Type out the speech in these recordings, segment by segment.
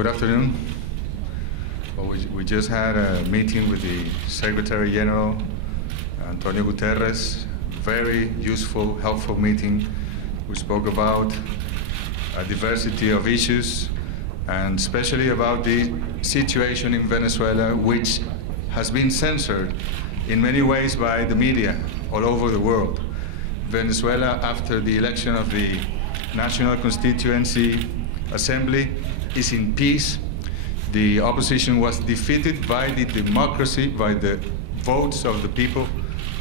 Good afternoon. Well, we just had a meeting with the Secretary General, Antonio Guterres. Very useful, helpful meeting. We spoke about a diversity of issues, and especially about the situation in Venezuela, which has been censored in many ways by the media all over the world. Venezuela, after the election of the National Constituency Assembly, is in peace. The opposition was defeated by the democracy, by the votes of the people.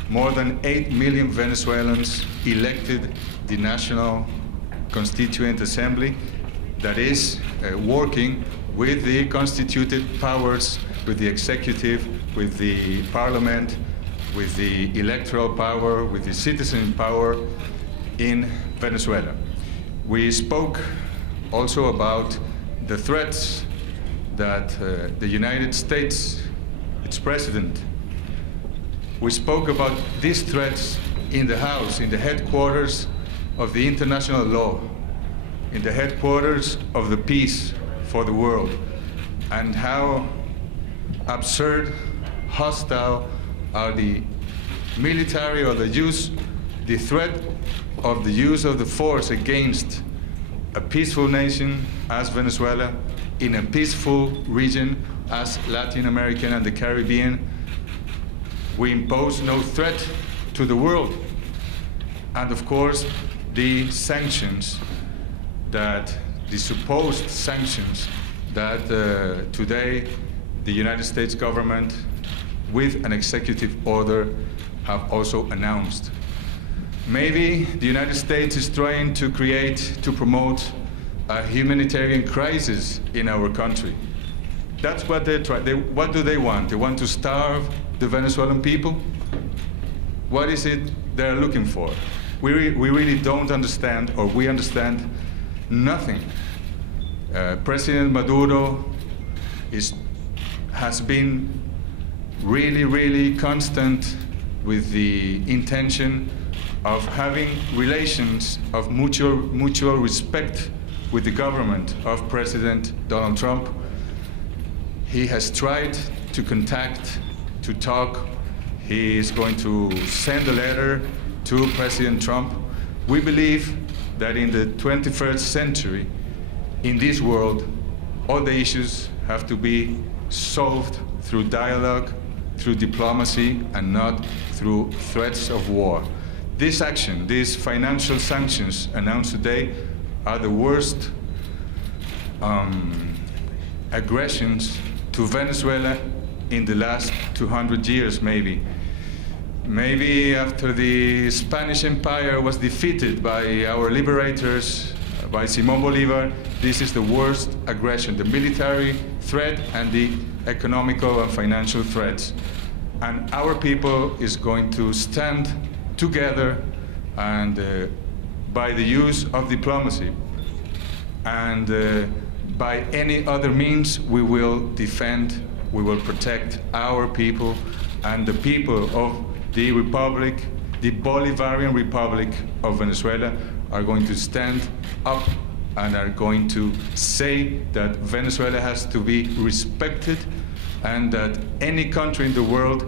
More than 8 million Venezuelans elected the National Constituent Assembly that is working with the constituted powers, with the executive, with the parliament, with the electoral power, with the citizen power in Venezuela. We spoke also about the threats that the United States, its president, we spoke about these threats in the House, in the headquarters of the international law, in the headquarters of the peace for the world, and how absurd, hostile are the military or the threat of the use of the force against a peaceful nation as Venezuela, in a peaceful region as Latin America and the Caribbean. We impose no threat to the world. And of course, the sanctions that, the supposed sanctions that today the United States government, with an executive order, have also announced. Maybe the United States is trying to promote a humanitarian crisis in our country. That's what they try. What do they want? They want to starve the Venezuelan people? What is it they're looking for? We really don't understand, or we understand nothing. President Maduro has been really constant with the intention of having relations of mutual respect with the government of President Donald Trump. He has tried to contact, to talk. He is going to send a letter to President Trump. We believe that in the 21st century, in this world, all the issues have to be solved through dialogue, through diplomacy, and not through threats of war. This action, these financial sanctions announced today, are the worst aggressions to Venezuela in the last 200 years, maybe. Maybe after the Spanish Empire was defeated by our liberators, by Simón Bolívar, this is the worst aggression, the military threat and the economical and financial threats. And our people is going to stand together, and by the use of diplomacy and by any other means, we will defend, we will protect our people and the people of the Republic, the Bolivarian Republic of Venezuela, are going to stand up and are going to say that Venezuela has to be respected, and that any country in the world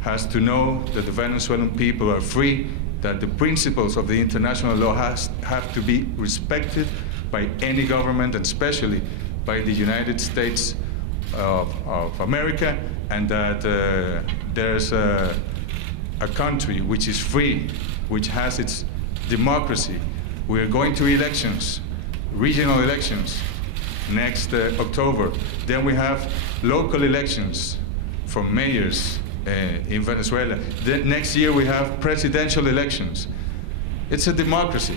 has to know that the Venezuelan people are free, that the principles of the international law have to be respected by any government, and especially by the United States of America, and that there's a country which is free, which has its democracy. We're going to elections, regional elections, next October. Then we have local elections for mayors in Venezuela. Then next year we have presidential elections. It's a democracy.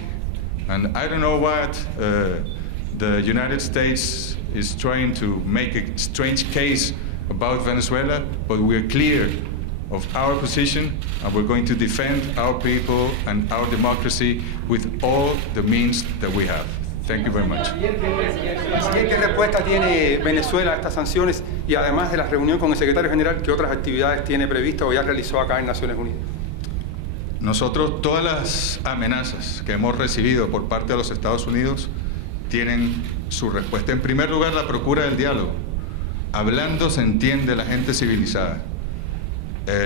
And I don't know what the United States is trying to make a strange case about Venezuela, but we're clear of our position, and we're going to defend our people and our democracy with all the means that we have. Thank you very much. ¿Qué respuesta tiene Venezuela a estas sanciones? Y además de la reunión con el secretario general, ¿qué otras actividades tiene previstas o ya realizó acá en Naciones Unidas? Nosotros, todas las amenazas que hemos recibido por parte de los Estados Unidos, tienen su respuesta. En primer lugar, la procura del diálogo. Hablando se entiende la gente civilizada.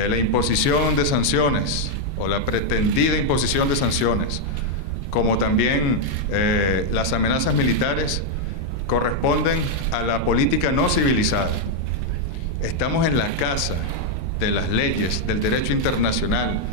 La imposición de sanciones o la pretendida imposición de sanciones, como también las amenazas militares, corresponden a la política no civilizada. Estamos en la casa de las leyes, del derecho internacional,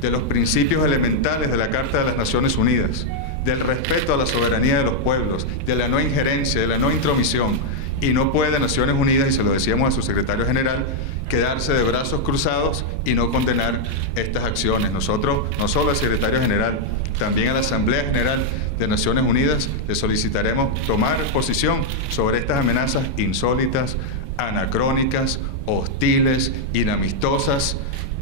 de los principios elementales de la Carta de las Naciones Unidas, del respeto a la soberanía de los pueblos, de la no injerencia, de la no intromisión. Y no puede Naciones Unidas, y se lo decíamos a su secretario general, quedarse de brazos cruzados y no condenar estas acciones. Nosotros, no solo al secretario general, también a la Asamblea General de Naciones Unidas, le solicitaremos tomar posición sobre estas amenazas insólitas, anacrónicas, hostiles, inamistosas,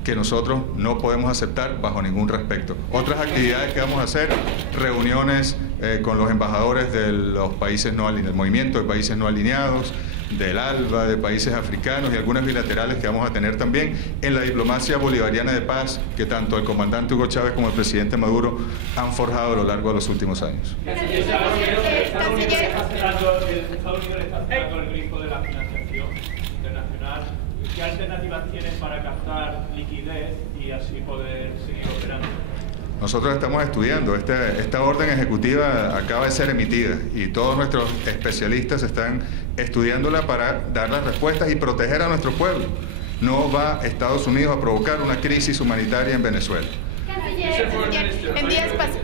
que nosotros no podemos aceptar bajo ningún respecto. Otras actividades que vamos a hacer, reuniones con los embajadores de los países no alineados, del movimiento de países no alineados, del ALBA, de países africanos y algunas bilaterales que vamos a tener también en la diplomacia bolivariana de paz que tanto el comandante Hugo Chávez como el presidente Maduro han forjado a lo largo de los últimos años. Estados Unidos está cerrando el grifo de la financiación internacional. ¿Qué alternativas tienen para captar liquidez y así poder seguir operando? Nosotros estamos estudiando, esta orden ejecutiva acaba de ser emitida y todos nuestros especialistas están estudiándola para dar las respuestas y proteger a nuestro pueblo. No va Estados Unidos a provocar una crisis humanitaria en Venezuela. En días pasados.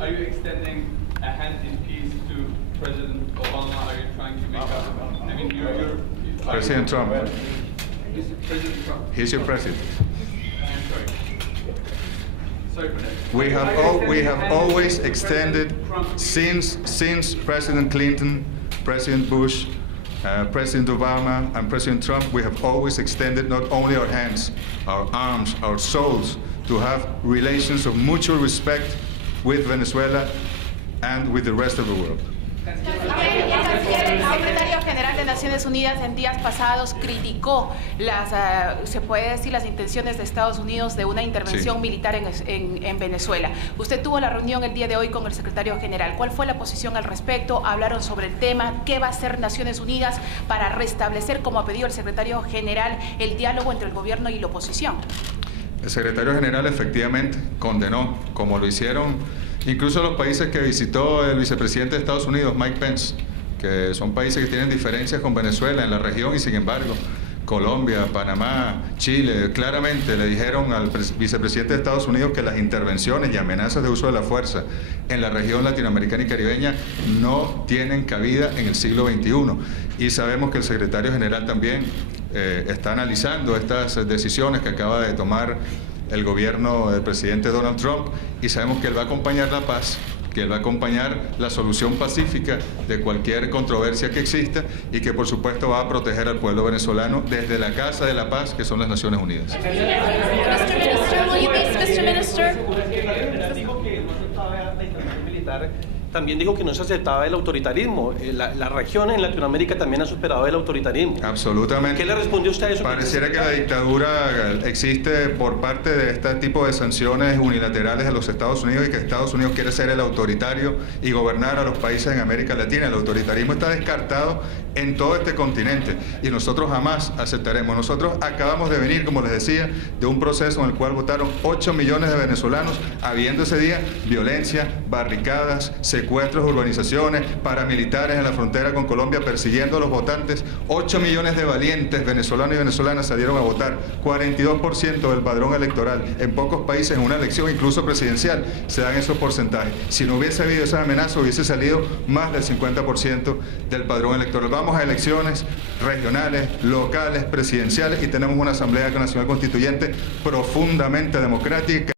Are you extending a hand in peace to President Obama? Are you trying to make up? I mean, you're President Trump. President Trump. He's your president. I'm sorry. Sorry for that. We have always extended since President Clinton, President Bush, President Obama, and President Trump. We have always extended not only our hands, our arms, our souls to have relations of mutual respect with Venezuela and with the rest of the world. El secretario general de Naciones Unidas en días pasados criticó se puede decir, las intenciones de Estados Unidos de una intervención militar en Venezuela. Usted tuvo la reunión el día de hoy con el secretario general. ¿Cuál fue la posición al respecto? ¿Hablaron sobre el tema? ¿Qué va a hacer Naciones Unidas para restablecer, como ha pedido el secretario general, el diálogo entre el gobierno y la oposición? El secretario general efectivamente condenó, como lo hicieron incluso los países que visitó el vicepresidente de Estados Unidos, Mike Pence, que son países que tienen diferencias con Venezuela en la región y sin embargo Colombia, Panamá, Chile, claramente le dijeron al vicepresidente de Estados Unidos que las intervenciones y amenazas de uso de la fuerza en la región latinoamericana y caribeña no tienen cabida en el siglo XXI. Y sabemos que el secretario general también está analizando estas decisiones que acaba de tomar el gobierno del presidente Donald Trump y sabemos que él va a acompañar la paz, que él va a acompañar la solución pacífica de cualquier controversia que exista y que por supuesto va a proteger al pueblo venezolano desde la Casa de la Paz, que son las Naciones Unidas. Mr. Minister, dijo que no aceptaba la intervención militar. También dijo que no se aceptaba el autoritarismo. La región en Latinoamérica también ha superado el autoritarismo. Absolutamente. ¿Qué le respondió usted a eso? Pareciera que la dictadura existe por parte de este tipo de sanciones unilaterales a los Estados Unidos y que Estados Unidos quiere ser el autoritario y gobernar a los países en América Latina. El autoritarismo está descartado en todo este continente y nosotros jamás aceptaremos. Nosotros acabamos de venir, como les decía, de un proceso en el cual votaron 8 millones de venezolanos, habiendo ese día violencia, barricadas, secuestros, urbanizaciones, paramilitares en la frontera con Colombia persiguiendo a los votantes. 8 millones de valientes venezolanos y venezolanas salieron a votar, 42% del padrón electoral. En pocos países, en una elección incluso presidencial, se dan esos porcentajes. Si no hubiese habido esa amenaza, hubiese salido más del 50% del padrón electoral. Vamos a elecciones regionales, locales, presidenciales y tenemos una Asamblea Nacional Constituyente profundamente democrática.